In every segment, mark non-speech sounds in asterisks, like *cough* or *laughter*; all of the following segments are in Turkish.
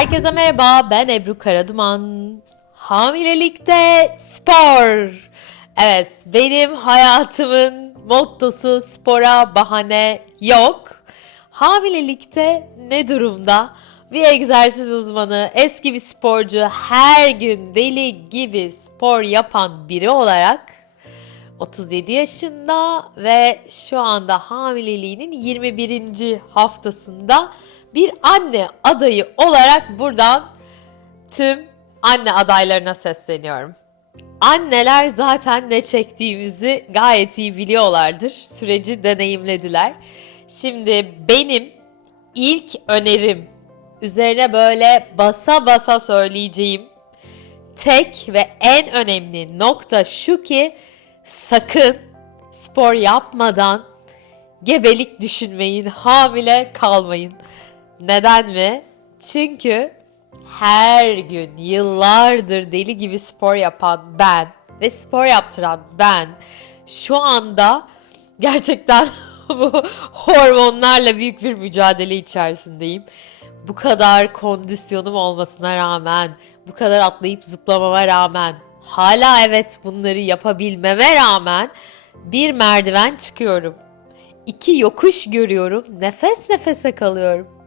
Herkese merhaba, ben Ebru Karaduman. Hamilelikte spor. Evet, benim hayatımın mottosu spora bahane yok. Hamilelikte ne durumda? Bir egzersiz uzmanı, eski bir sporcu, her gün deli gibi spor yapan biri olarak 37 yaşında ve şu anda hamileliğinin 21. haftasında bir anne adayı olarak buradan tüm anne adaylarına sesleniyorum. Anneler zaten ne çektiğimizi gayet iyi biliyorlardır. Süreci deneyimlediler. Şimdi benim ilk önerim üzerine böyle basa basa söyleyeceğim tek ve en önemli nokta şu ki sakın spor yapmadan gebelik düşünmeyin, hamile kalmayın. Neden mi? Çünkü her gün yıllardır deli gibi spor yapan ben ve spor yaptıran ben şu anda gerçekten *laughs* bu hormonlarla büyük bir mücadele içerisindeyim. Bu kadar kondisyonum olmasına rağmen, bu kadar atlayıp zıplamama rağmen, hala evet bunları yapabilmeme rağmen bir merdiven çıkıyorum. İki yokuş görüyorum, nefes nefese kalıyorum.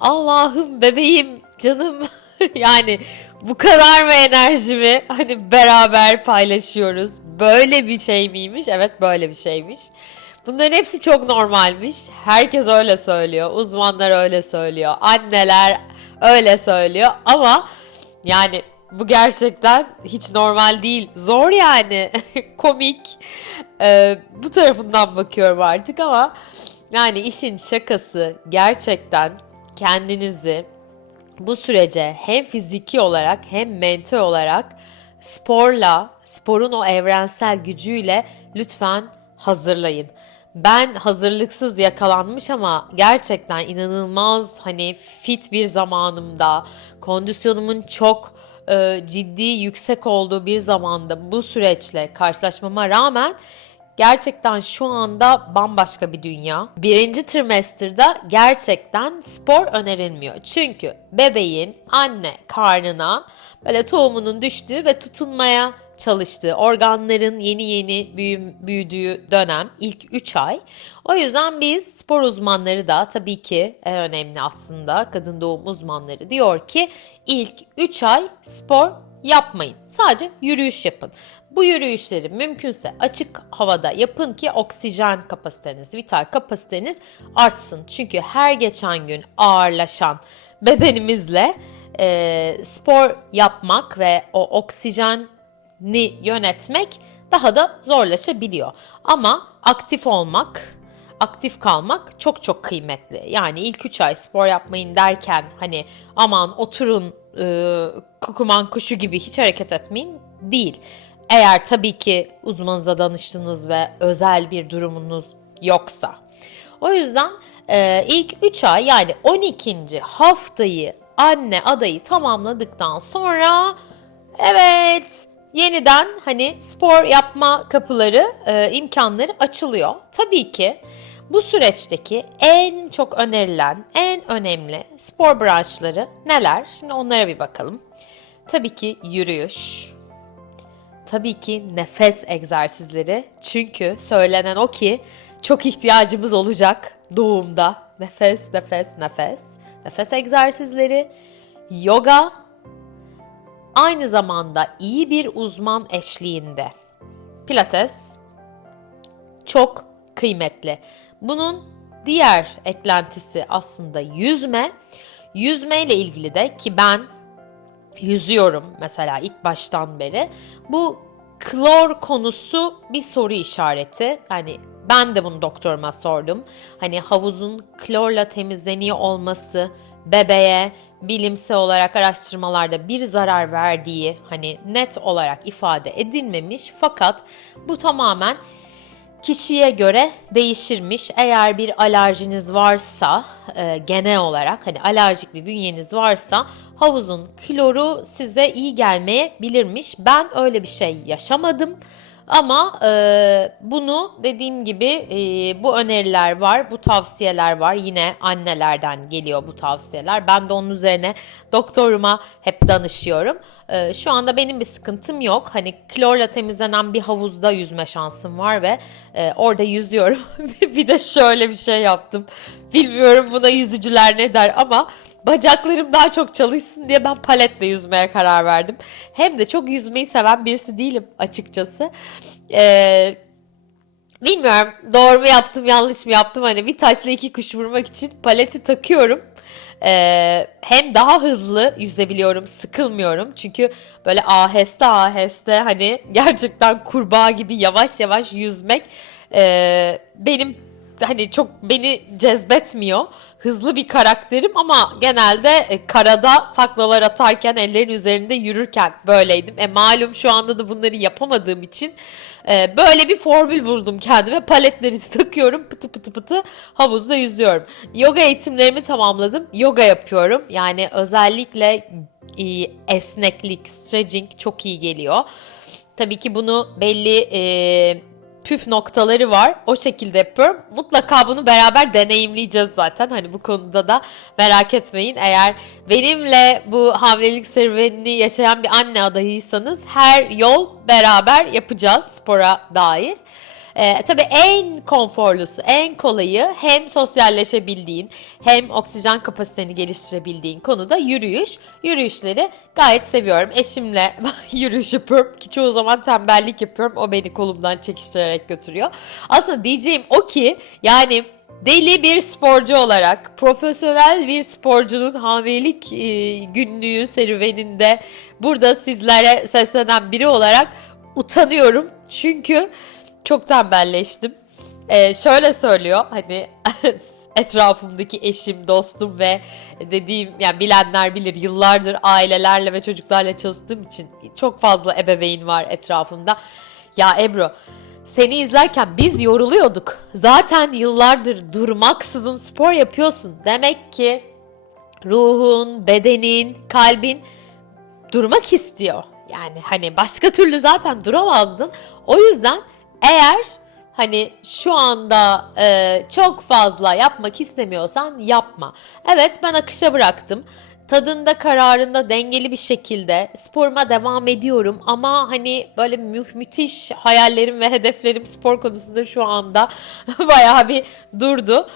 Allah'ım bebeğim canım *laughs* yani bu kadar mı enerjimi hani beraber paylaşıyoruz. Böyle bir şey miymiş? Evet böyle bir şeymiş. Bunların hepsi çok normalmiş. Herkes öyle söylüyor. Uzmanlar öyle söylüyor. Anneler öyle söylüyor. Ama yani bu gerçekten hiç normal değil. Zor yani. *laughs* Komik. Ee, bu tarafından bakıyorum artık ama yani işin şakası gerçekten kendinizi bu sürece hem fiziki olarak hem mental olarak sporla, sporun o evrensel gücüyle lütfen hazırlayın. Ben hazırlıksız yakalanmış ama gerçekten inanılmaz hani fit bir zamanımda, kondisyonumun çok e, ciddi yüksek olduğu bir zamanda bu süreçle karşılaşmama rağmen gerçekten şu anda bambaşka bir dünya. Birinci trimesterda gerçekten spor önerilmiyor. Çünkü bebeğin anne karnına böyle tohumunun düştüğü ve tutunmaya çalıştığı, organların yeni yeni büyü, büyüdüğü dönem ilk 3 ay. O yüzden biz spor uzmanları da tabii ki en önemli aslında kadın doğum uzmanları diyor ki ilk 3 ay spor yapmayın. Sadece yürüyüş yapın. Bu yürüyüşleri mümkünse açık havada yapın ki oksijen kapasiteniz, vital kapasiteniz artsın. Çünkü her geçen gün ağırlaşan bedenimizle e, spor yapmak ve o oksijeni yönetmek daha da zorlaşabiliyor. Ama aktif olmak, aktif kalmak çok çok kıymetli. Yani ilk 3 ay spor yapmayın derken hani aman oturun e, kukuman kuşu gibi hiç hareket etmeyin değil. Eğer tabii ki uzmanınıza danıştınız ve özel bir durumunuz yoksa. O yüzden e, ilk 3 ay yani 12. haftayı anne adayı tamamladıktan sonra evet yeniden hani spor yapma kapıları, e, imkanları açılıyor. Tabii ki bu süreçteki en çok önerilen, en önemli spor branşları neler? Şimdi onlara bir bakalım. Tabii ki yürüyüş. Tabii ki nefes egzersizleri. Çünkü söylenen o ki çok ihtiyacımız olacak doğumda. Nefes, nefes, nefes. Nefes egzersizleri, yoga, aynı zamanda iyi bir uzman eşliğinde. Pilates çok kıymetli. Bunun diğer eklentisi aslında yüzme. Yüzme ile ilgili de ki ben yüzüyorum mesela ilk baştan beri. Bu klor konusu bir soru işareti. Hani ben de bunu doktoruma sordum. Hani havuzun klorla temizleniyor olması bebeğe bilimsel olarak araştırmalarda bir zarar verdiği hani net olarak ifade edilmemiş fakat bu tamamen kişiye göre değişirmiş. Eğer bir alerjiniz varsa e, genel olarak hani alerjik bir bünyeniz varsa havuzun kloru size iyi gelmeyebilirmiş. Ben öyle bir şey yaşamadım. Ama e, bunu dediğim gibi e, bu öneriler var, bu tavsiyeler var. Yine annelerden geliyor bu tavsiyeler. Ben de onun üzerine doktoruma hep danışıyorum. E, şu anda benim bir sıkıntım yok. Hani klorla temizlenen bir havuzda yüzme şansım var ve e, orada yüzüyorum. *laughs* bir de şöyle bir şey yaptım. Bilmiyorum buna yüzücüler ne der ama bacaklarım daha çok çalışsın diye ben paletle yüzmeye karar verdim. Hem de çok yüzmeyi seven birisi değilim açıkçası. Ee, bilmiyorum doğru mu yaptım yanlış mı yaptım hani bir taşla iki kuş vurmak için paleti takıyorum. Ee, hem daha hızlı yüzebiliyorum, sıkılmıyorum. Çünkü böyle aheste aheste hani gerçekten kurbağa gibi yavaş yavaş yüzmek e, benim hani çok beni cezbetmiyor. Hızlı bir karakterim ama genelde e, karada taklalar atarken ellerin üzerinde yürürken böyleydim. E malum şu anda da bunları yapamadığım için e, böyle bir formül buldum kendime. Paletleri *laughs* takıyorum pıtı pıtı pıtı havuzda yüzüyorum. Yoga eğitimlerimi tamamladım. Yoga yapıyorum. Yani özellikle e, esneklik, stretching çok iyi geliyor. Tabii ki bunu belli e, püf noktaları var. O şekilde yapıyorum. Mutlaka bunu beraber deneyimleyeceğiz zaten. Hani bu konuda da merak etmeyin. Eğer benimle bu hamilelik serüvenini yaşayan bir anne adayıysanız her yol beraber yapacağız spora dair. Ee, tabii en konforlusu, en kolayı hem sosyalleşebildiğin hem oksijen kapasiteni geliştirebildiğin konuda yürüyüş. Yürüyüşleri gayet seviyorum. Eşimle *laughs* yürüyüş yapıyorum ki çoğu zaman tembellik yapıyorum. O beni kolumdan çekiştirerek götürüyor. Aslında diyeceğim o ki yani deli bir sporcu olarak profesyonel bir sporcunun hamilelik e, günlüğü serüveninde burada sizlere seslenen biri olarak utanıyorum. Çünkü çok tembelleştim. Ee, şöyle söylüyor hani *laughs* etrafımdaki eşim, dostum ve dediğim yani bilenler bilir yıllardır ailelerle ve çocuklarla çalıştığım için çok fazla ebeveyn var etrafımda. Ya Ebru seni izlerken biz yoruluyorduk. Zaten yıllardır durmaksızın spor yapıyorsun. Demek ki ruhun, bedenin, kalbin durmak istiyor. Yani hani başka türlü zaten duramazdın. O yüzden eğer hani şu anda e, çok fazla yapmak istemiyorsan yapma. Evet ben akışa bıraktım. Tadında kararında dengeli bir şekilde sporuma devam ediyorum ama hani böyle mü müthiş hayallerim ve hedeflerim spor konusunda şu anda *laughs* bayağı bir durdu.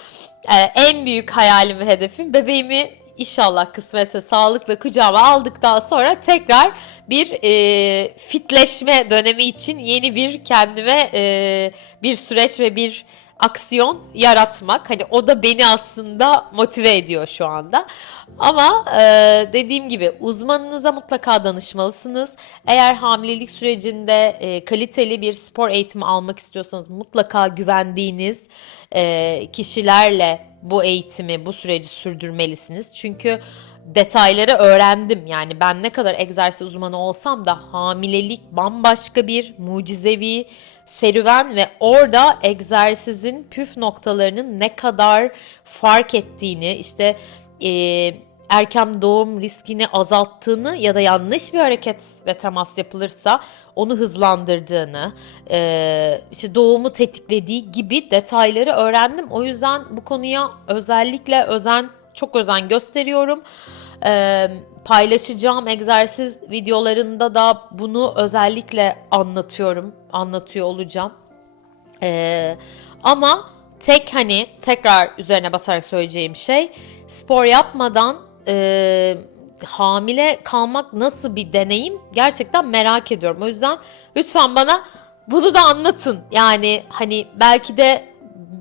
Ee, en büyük hayalim ve hedefim bebeğimi İnşallah kısmetse sağlıkla kucağıma aldıktan sonra tekrar bir e, fitleşme dönemi için yeni bir kendime e, bir süreç ve bir aksiyon yaratmak. Hani o da beni aslında motive ediyor şu anda. Ama e, dediğim gibi uzmanınıza mutlaka danışmalısınız. Eğer hamilelik sürecinde e, kaliteli bir spor eğitimi almak istiyorsanız mutlaka güvendiğiniz e, kişilerle bu eğitimi, bu süreci sürdürmelisiniz. Çünkü detayları öğrendim. Yani ben ne kadar egzersiz uzmanı olsam da hamilelik bambaşka bir mucizevi serüven ve orada egzersizin püf noktalarının ne kadar fark ettiğini işte e, erken doğum riskini azalttığını ya da yanlış bir hareket ve temas yapılırsa onu hızlandırdığını, e, işte doğumu tetiklediği gibi detayları öğrendim. O yüzden bu konuya özellikle özen, çok özen gösteriyorum. E, paylaşacağım egzersiz videolarında da bunu özellikle anlatıyorum, anlatıyor olacağım. E, ama tek hani tekrar üzerine basarak söyleyeceğim şey spor yapmadan e, hamile kalmak nasıl bir deneyim gerçekten merak ediyorum. O yüzden lütfen bana bunu da anlatın. Yani hani belki de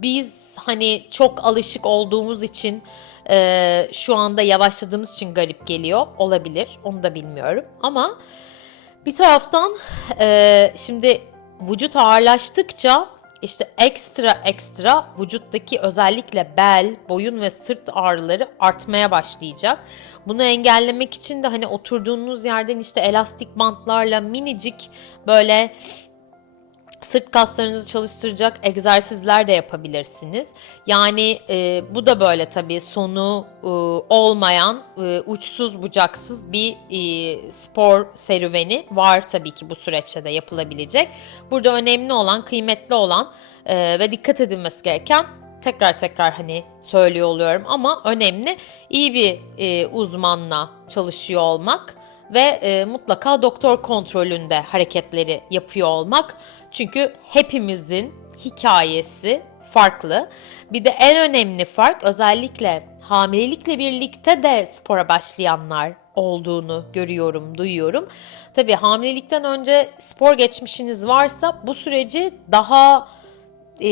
biz hani çok alışık olduğumuz için e, şu anda yavaşladığımız için garip geliyor olabilir. Onu da bilmiyorum ama bir taraftan e, şimdi vücut ağırlaştıkça işte ekstra ekstra vücuttaki özellikle bel, boyun ve sırt ağrıları artmaya başlayacak. Bunu engellemek için de hani oturduğunuz yerden işte elastik bantlarla minicik böyle sırt kaslarınızı çalıştıracak egzersizler de yapabilirsiniz. Yani e, bu da böyle tabii sonu e, olmayan e, uçsuz bucaksız bir e, spor serüveni var tabii ki bu süreçte de yapılabilecek. Burada önemli olan, kıymetli olan e, ve dikkat edilmesi gereken tekrar tekrar hani söylüyor oluyorum ama önemli iyi bir e, uzmanla çalışıyor olmak ve e, mutlaka doktor kontrolünde hareketleri yapıyor olmak. Çünkü hepimizin hikayesi farklı. Bir de en önemli fark özellikle hamilelikle birlikte de spora başlayanlar olduğunu görüyorum, duyuyorum. Tabii hamilelikten önce spor geçmişiniz varsa bu süreci daha e,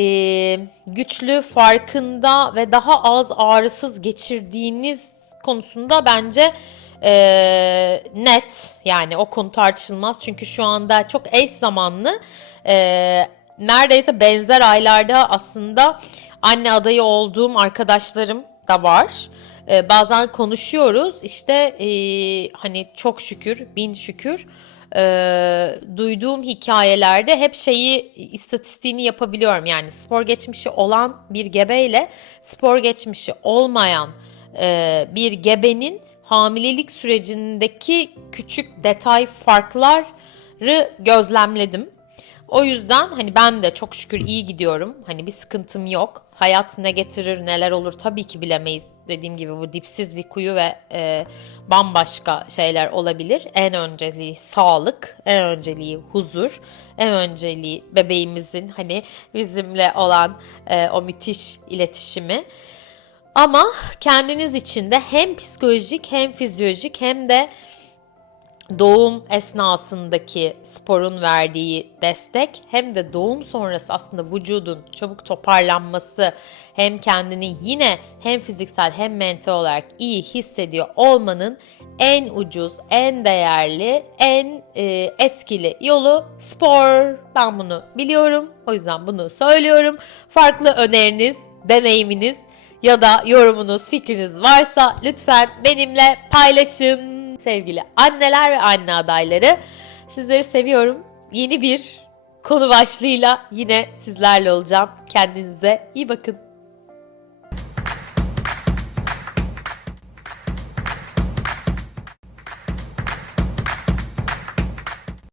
güçlü, farkında ve daha az ağrısız geçirdiğiniz konusunda bence e, net yani o konu tartışılmaz çünkü şu anda çok eş zamanlı e, neredeyse benzer aylarda aslında anne adayı olduğum arkadaşlarım da var. E, bazen konuşuyoruz işte e, hani çok şükür bin şükür e, duyduğum hikayelerde hep şeyi istatistiğini yapabiliyorum. Yani spor geçmişi olan bir gebeyle spor geçmişi olmayan e, bir gebenin hamilelik sürecindeki küçük detay farkları gözlemledim. O yüzden hani ben de çok şükür iyi gidiyorum. Hani bir sıkıntım yok. Hayat ne getirir, neler olur tabii ki bilemeyiz. Dediğim gibi bu dipsiz bir kuyu ve e, bambaşka şeyler olabilir. En önceliği sağlık, en önceliği huzur, en önceliği bebeğimizin hani bizimle olan e, o müthiş iletişimi. Ama kendiniz için de hem psikolojik hem fizyolojik hem de doğum esnasındaki sporun verdiği destek hem de doğum sonrası aslında vücudun çabuk toparlanması hem kendini yine hem fiziksel hem mental olarak iyi hissediyor olmanın en ucuz, en değerli, en e, etkili yolu spor. Ben bunu biliyorum. O yüzden bunu söylüyorum. Farklı öneriniz, deneyiminiz ya da yorumunuz, fikriniz varsa lütfen benimle paylaşın sevgili anneler ve anne adayları. Sizleri seviyorum. Yeni bir konu başlığıyla yine sizlerle olacağım. Kendinize iyi bakın.